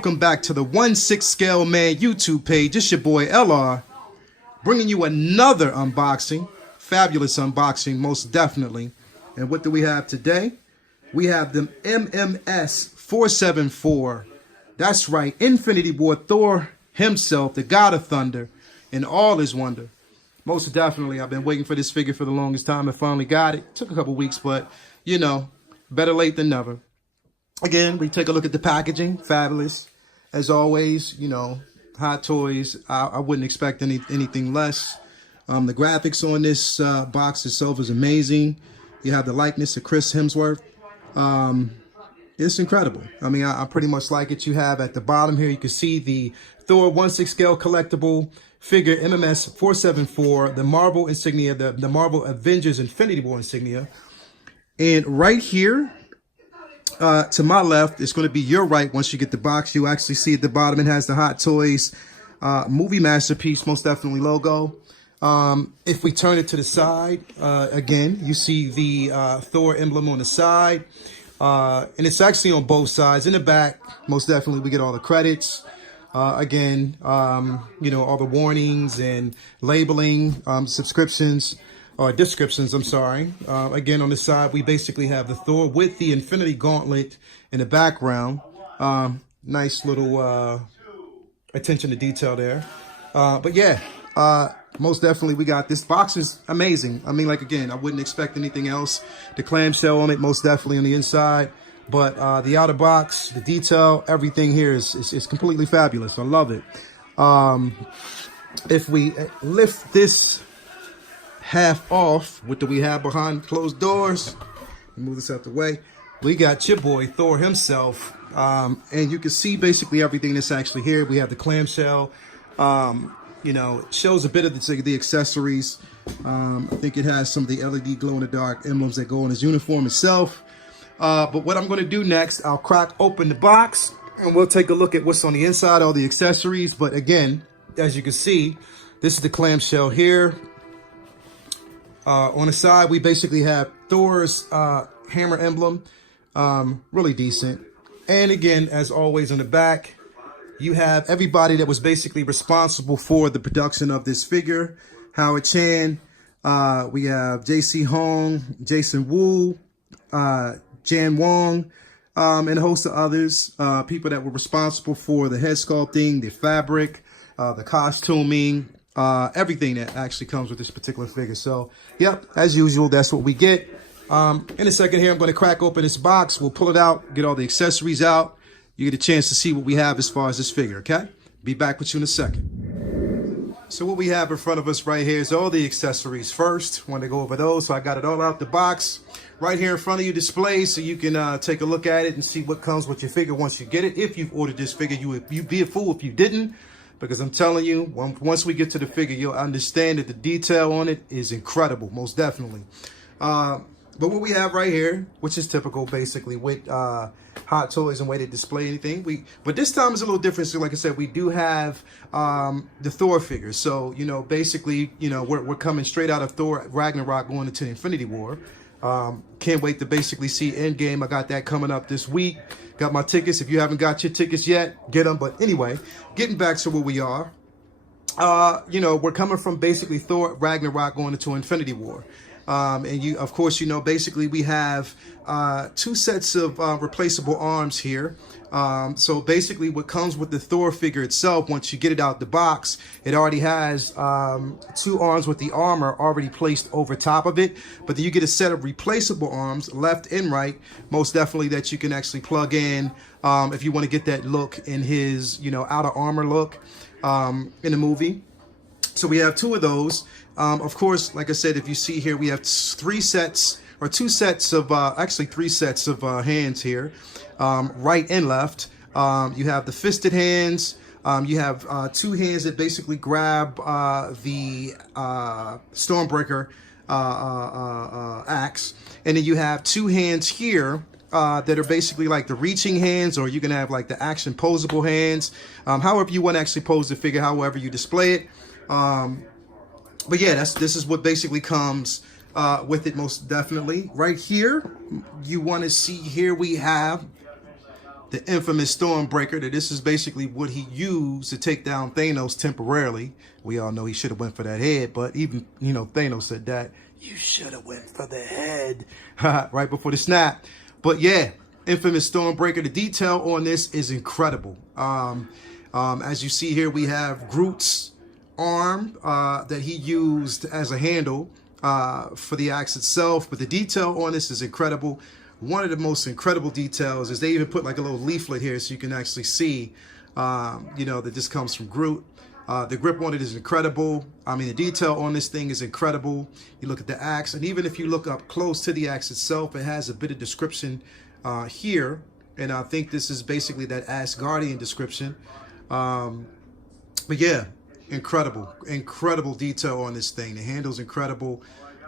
welcome back to the 1/6 Scale Man YouTube page. It's your boy LR, bringing you another unboxing. Fabulous unboxing, most definitely. And what do we have today? We have the MMS474. That's right, Infinity War Thor himself, the God of Thunder, in all his wonder. Most definitely, I've been waiting for this figure for the longest time. I finally got it. Took a couple weeks, but, you know, better late than never. Again, we take a look at the packaging. Fabulous. As always, you know, Hot Toys. I wouldn't expect anything less. The graphics on this box itself is amazing. You have the likeness of Chris Hemsworth. It's incredible. I mean, I pretty much like it. You have at the bottom here, you can see the Thor 1/6 scale collectible figure MMS474, the Marvel insignia, the Marvel Avengers Infinity War insignia. And right here, to my left, it's going to be your right. Once you get the box, you actually see at the bottom, it has the Hot Toys movie masterpiece, most definitely logo. If we turn it to the side, again, you see the Thor emblem on the side. And it's actually on both sides. In the back, most definitely, we get all the credits. Again, you know, all the warnings and labeling, subscriptions. Or descriptions, I'm sorry. Again, on the side, we basically have the Thor with the Infinity Gauntlet in the background. Nice little attention to detail there. But yeah, most definitely we got this. Box is amazing. I mean, like, again, I wouldn't expect anything else. The clamshell on it, most definitely on the inside. But the outer box, the detail, everything here is completely fabulous. I love it. If we lift this half off, what do we have behind closed doors? Move this out the way. We got your boy Thor himself, and you can see basically everything that's actually here. We have the clamshell. You know, it shows a bit of the accessories. I think it has some of the LED glow-in-the-dark emblems that go on his uniform itself. But what I'm going to do next, I'll crack open the box and we'll take a look at what's on the inside, all the accessories. But again, as you can see, this is the clamshell here. On the side, we basically have Thor's hammer emblem, really decent. And again, as always, on the back, you have everybody that was basically responsible for the production of this figure. Howard Chan, we have JC Hong, Jason Wu, Jan Wong, and a host of others, people that were responsible for the head sculpting, the fabric, the costuming, everything that actually comes with this particular figure. So, yep, as usual, that's what we get. In a second here, I'm going to crack open this box. We'll pull it out, get all the accessories out. You get a chance to see what we have as far as this figure, okay? Be back with you in a second. So what we have in front of us right here is all the accessories first. Want to go over those, so I got it all out the box. Right here in front of you displayed, so you can take a look at it and see what comes with your figure once you get it. If you've ordered this figure, you'd be a fool if you didn't. Because I'm telling you, once we get to the figure, you'll understand that the detail on it is incredible, most definitely. But what we have right here, which is typical basically with Hot Toys and way they display anything. But this time is a little different. So like I said, we do have the Thor figure. So, you know, basically, you know, we're coming straight out of Thor Ragnarok going into the Infinity War. Can't wait to basically see Endgame. I got that coming up this week. Got my tickets. If you haven't got your tickets yet, get them. But anyway, getting back to where we are, you know, we're coming from basically Thor Ragnarok going into Infinity War. And you, of course, you know, basically we have two sets of replaceable arms here. So basically what comes with the Thor figure itself, once you get it out the box, it already has two arms with the armor already placed over top of it. But then you get a set of replaceable arms, left and right, most definitely, that you can actually plug in if you want to get that look in his, you know, outer armor look in the movie. So we have two of those. Of course, like I said, if you see here, we have two sets of, actually three sets of hands here, right and left. You have the fisted hands. You have two hands that basically grab the Stormbreaker axe. And then you have two hands here that are basically like the reaching hands, or you can have like the action posable hands. However you want to actually pose the figure, however you display it. But yeah, this is what basically comes with it, most definitely. Right here, you want to see here we have the infamous Stormbreaker. That this is basically what he used to take down Thanos temporarily. We all know he should have went for that head, but even, you know, Thanos said that. You should have went for the head right before the snap. But yeah, infamous Stormbreaker. The detail on this is incredible. As you see here, we have Groot's arm that he used as a handle for the axe itself. But the detail on this is incredible. One of the most incredible details is they even put like a little leaflet here so you can actually see, you know, that this comes from Groot. The grip on it is incredible. I mean, the detail on this thing is incredible. You look at the axe, and even if you look up close to the axe itself, it has a bit of description here. And I think this is basically that Asgardian description. But yeah, incredible detail on this thing. The handle's incredible.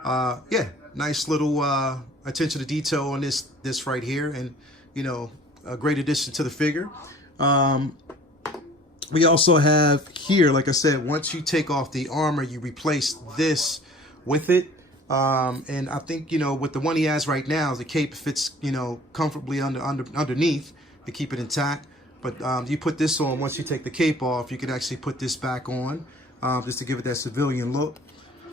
Yeah, nice little attention to detail on this right here, and you know, a great addition to the figure. We also have here, like I said, once you take off the armor, you replace this with it. And I think, you know, with the one he has right now, the cape fits, you know, comfortably underneath to keep it intact. But you put this on, once you take the cape off, you can actually put this back on just to give it that civilian look.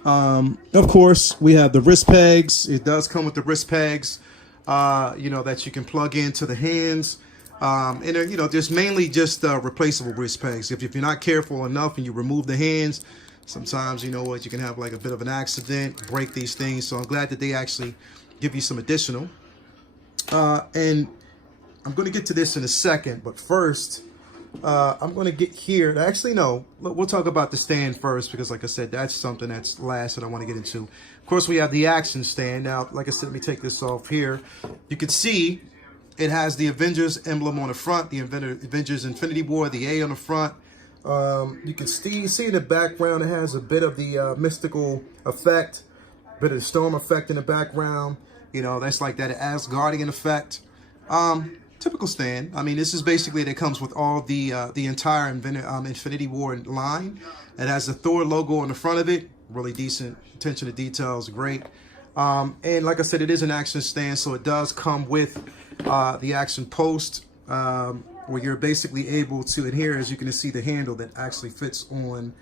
Of course, we have the wrist pegs. It does come with the wrist pegs, you know, that you can plug into the hands. And you know, there's mainly just replaceable wrist pegs. If you're not careful enough and you remove the hands, sometimes, you know what, you can have like a bit of an accident, break these things. So I'm glad that they actually give you some additional. And I'm going to get to this in a second, but first, I'm going to get here. Actually, no, we'll talk about the stand first, because like I said, that's something that's last that I want to get into. Of course, we have the action stand. Now, like I said, let me take this off here. You can see it has the Avengers emblem on the front, the Avengers Infinity War, the A on the front. You can see in the background, it has a bit of the mystical effect, a bit of the storm effect in the background. You know, that's like that Asgardian effect. Typical stand. I mean, this is basically, that comes with all the entire Infinity War line. It has the Thor logo on the front of it. Really decent. Attention to details, great. And like I said, it is an action stand, so it does come with the action post, where you're basically able to adhere, as you can see, the handle that actually fits on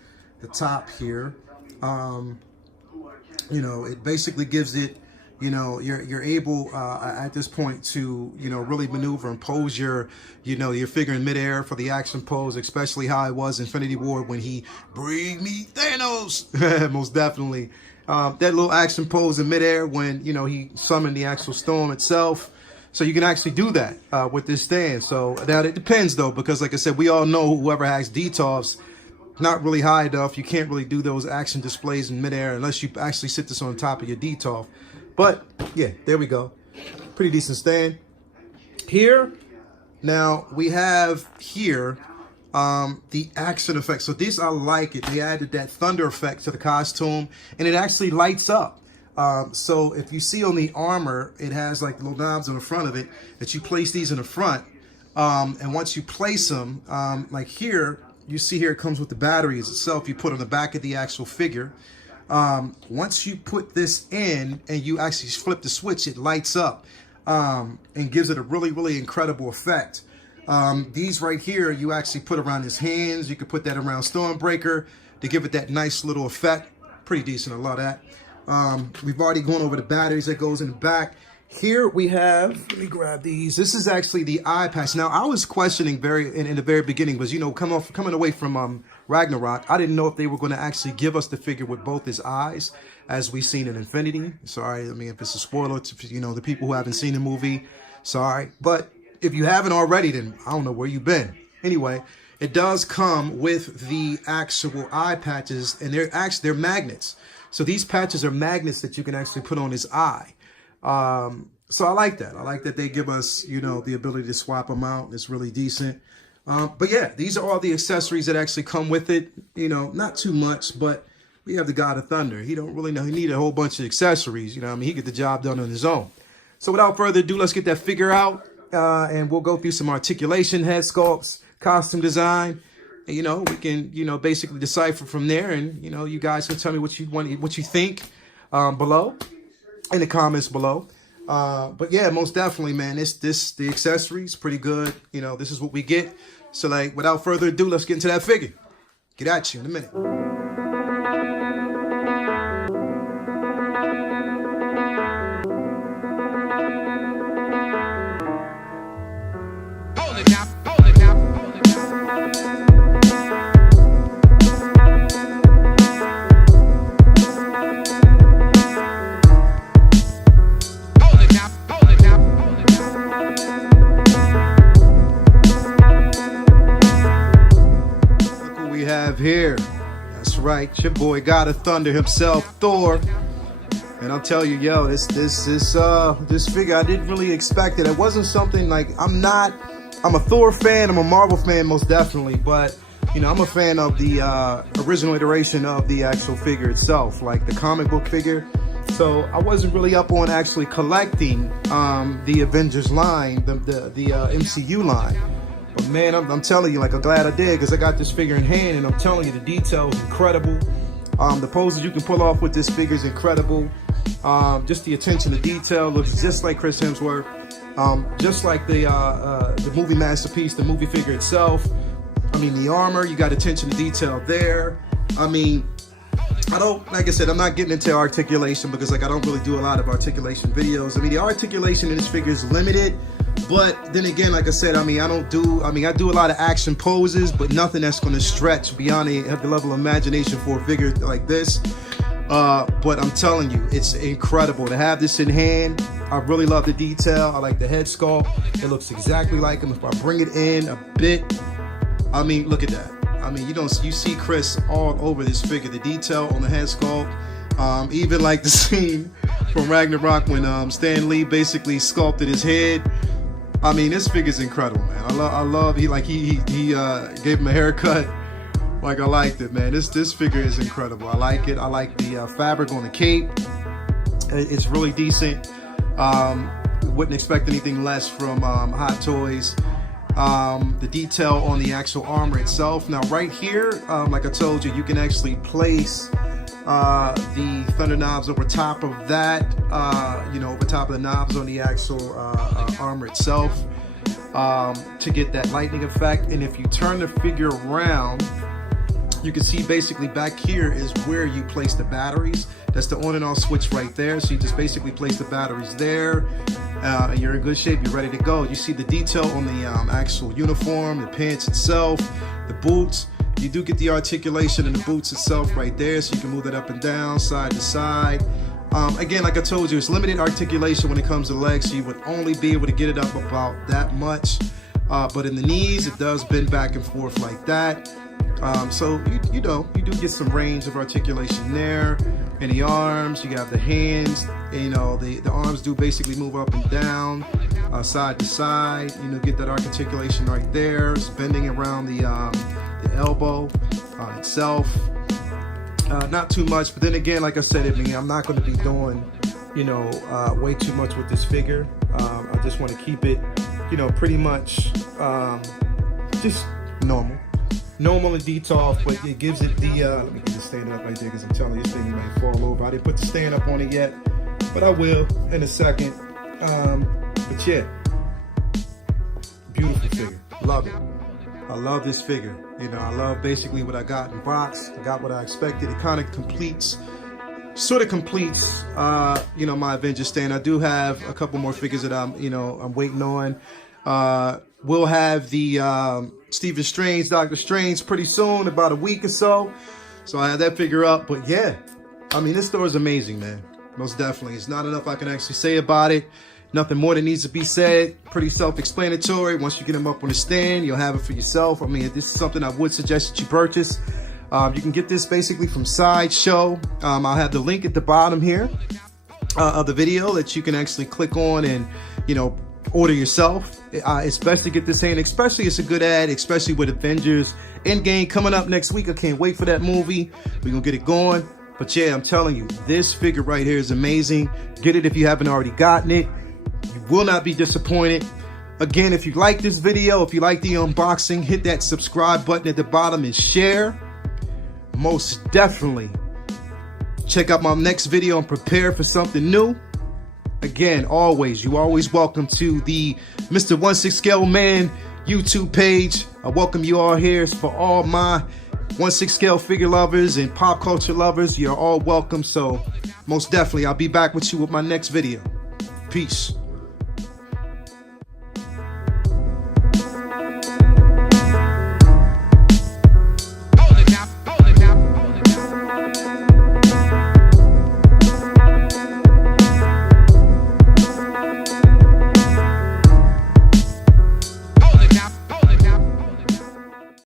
the top here. You know, it basically gives it, you know, you're able at this point to, you know, really maneuver and pose your, you know, your figure in midair for the action pose, especially how it was Infinity War when he bring me Thanos. Most definitely. That little action pose in midair when, you know, he summoned the actual storm itself. So you can actually do that with this stand. So now it depends though, because like I said, we all know whoever has DTOFs, not really high enough. You can't really do those action displays in midair unless you actually sit this on top of your DTOF. But yeah, there we go. Pretty decent stand. Here, now we have here the action effect. So this, I like it. They added that thunder effect to the costume, and it actually lights up. So if you see on the armor, it has like little knobs on the front of it that you place these in the front. And once you place them, like here, you see here, it comes with the batteries itself. You put on the back of the actual figure. Once you put this in and you actually flip the switch, it lights up and gives it a really, really incredible effect. These right here, you actually put around his hands. You could put that around Stormbreaker to give it that nice little effect. Pretty decent, I love that. We've already gone over the batteries that goes in the back. Here we have, let me grab these. This is actually the eye patch. Now, I was questioning in the very beginning, because, you know, coming away from Ragnarok, I didn't know if they were going to actually give us the figure with both his eyes, as we've seen in Infinity. Sorry, I mean, if it's a spoiler to, you know, the people who haven't seen the movie, sorry. But if you haven't already, then I don't know where you've been. Anyway, it does come with the actual eye patches, and they're magnets. So these patches are magnets that you can actually put on his eye. So I like that. I like that they give us, you know, the ability to swap them out. It's really decent. But yeah, these are all the accessories that actually come with it. You know, not too much, but we have the God of Thunder. He don't really know. He need a whole bunch of accessories. You know, I mean, he get the job done on his own. So without further ado, let's get that figure out. And we'll go through some articulation, head sculpts, costume design. And, you know, we can, you know, basically decipher from there. And, you know, you guys can tell me what you want, what you think below in the comments below. But yeah, most definitely, man, the accessories pretty good. You know, this is what we get. So like, without further ado, let's get into that figure. Get at you in a minute. Here, that's right, your boy God of Thunder himself, Thor. And I'll tell you, yo, this figure, I didn't really expect it. It wasn't something like, I'm a Thor fan, I'm a Marvel fan, most definitely, but you know, I'm a fan of the original iteration of the actual figure itself, like the comic book figure. So I wasn't really up on actually collecting the Avengers line, the MCU line. But man, I'm telling you, like, I'm glad I did, because I got this figure in hand, and I'm telling you, the detail is incredible. The poses you can pull off with this figure is incredible. Just the attention to detail, looks just like Chris Hemsworth. Just like the movie masterpiece, the movie figure itself. I mean, the armor, you got attention to detail there. I mean, like I said, I'm not getting into articulation, because like I don't really do a lot of articulation videos. I mean, the articulation in this figure is limited. But then again, like I said, I do a lot of action poses, but nothing that's going to stretch beyond the level of imagination for a figure like this. But I'm telling you, it's incredible to have this in hand. I really love the detail. I like the head sculpt. It looks exactly like him. If I bring it in a bit, I mean, look at that. I mean, you see Chris all over this figure. The detail on the head sculpt, even like the scene from Ragnarok when Stan Lee basically sculpted his head. I mean, this figure's incredible, man. I love he gave him a haircut. Like, I liked it, man. This figure is incredible. I like it. I like the fabric on the cape. It's really decent. Wouldn't expect anything less from Hot Toys. The detail on the actual armor itself. Now, right here, like I told you, you can actually place the thunder knobs over top of that, over top of the knobs on the actual armor itself, to get that lightning effect. And if you turn the figure around, you can see basically back here is where you place the batteries. That's the on and off switch right there. So you just basically place the batteries there. And you're in good shape, you're ready to go. You see the detail on the actual uniform, the pants itself, the boots. You do get the articulation in the boots itself right there, so you can move that up and down, side to side. Again, like I told you, it's limited articulation when it comes to legs, so you would only be able to get it up about that much. But in the knees, it does bend back and forth like that. So you do get some range of articulation there. In the arms, you have the hands. And, the arms do basically move up and down, side to side. Get that articulation right there. It's bending around the elbow itself. Not too much, but then again, like I said, I'm not going to be doing, way too much with this figure. I just want to keep it, pretty much just normal and detailed, but it gives it the, let me get this stand up right there, because I'm telling you, this thing may fall over. I didn't put the stand up on it yet, but I will in a second. But yeah, beautiful figure, love it. I love this figure. I love basically what I got in box. I got what I expected. It kind of sort of completes, my Avengers stand. I do have a couple more figures that I'm waiting on. We'll have the Stephen Strange, Doctor Strange pretty soon, about a week or so. So I have that figure up. But yeah, this store is amazing, man. Most definitely. It's not enough I can actually say about it. Nothing more that needs to be said. Pretty self-explanatory. Once you get them up on the stand, you'll have it for yourself. This is something I would suggest that you purchase. You can get this basically from Sideshow. I'll have the link at the bottom here of the video that you can actually click on and, order yourself. It's best to get this in, especially it's a good ad, especially with Avengers Endgame coming up next week. I can't wait for that movie. We're going to get it going. But yeah, I'm telling you, this figure right here is amazing. Get it if you haven't already gotten it. You will not be disappointed. Again, if you like this video, if you like the unboxing, hit that subscribe button at the bottom and share. Most definitely check out my next video and prepare for something new. Again, you always welcome to the Mr. 16 Scale Man YouTube page. I welcome you all here. For all my 16 Scale figure lovers and pop culture lovers, you're all welcome. So most definitely, I'll be back with you with my next video. Peace.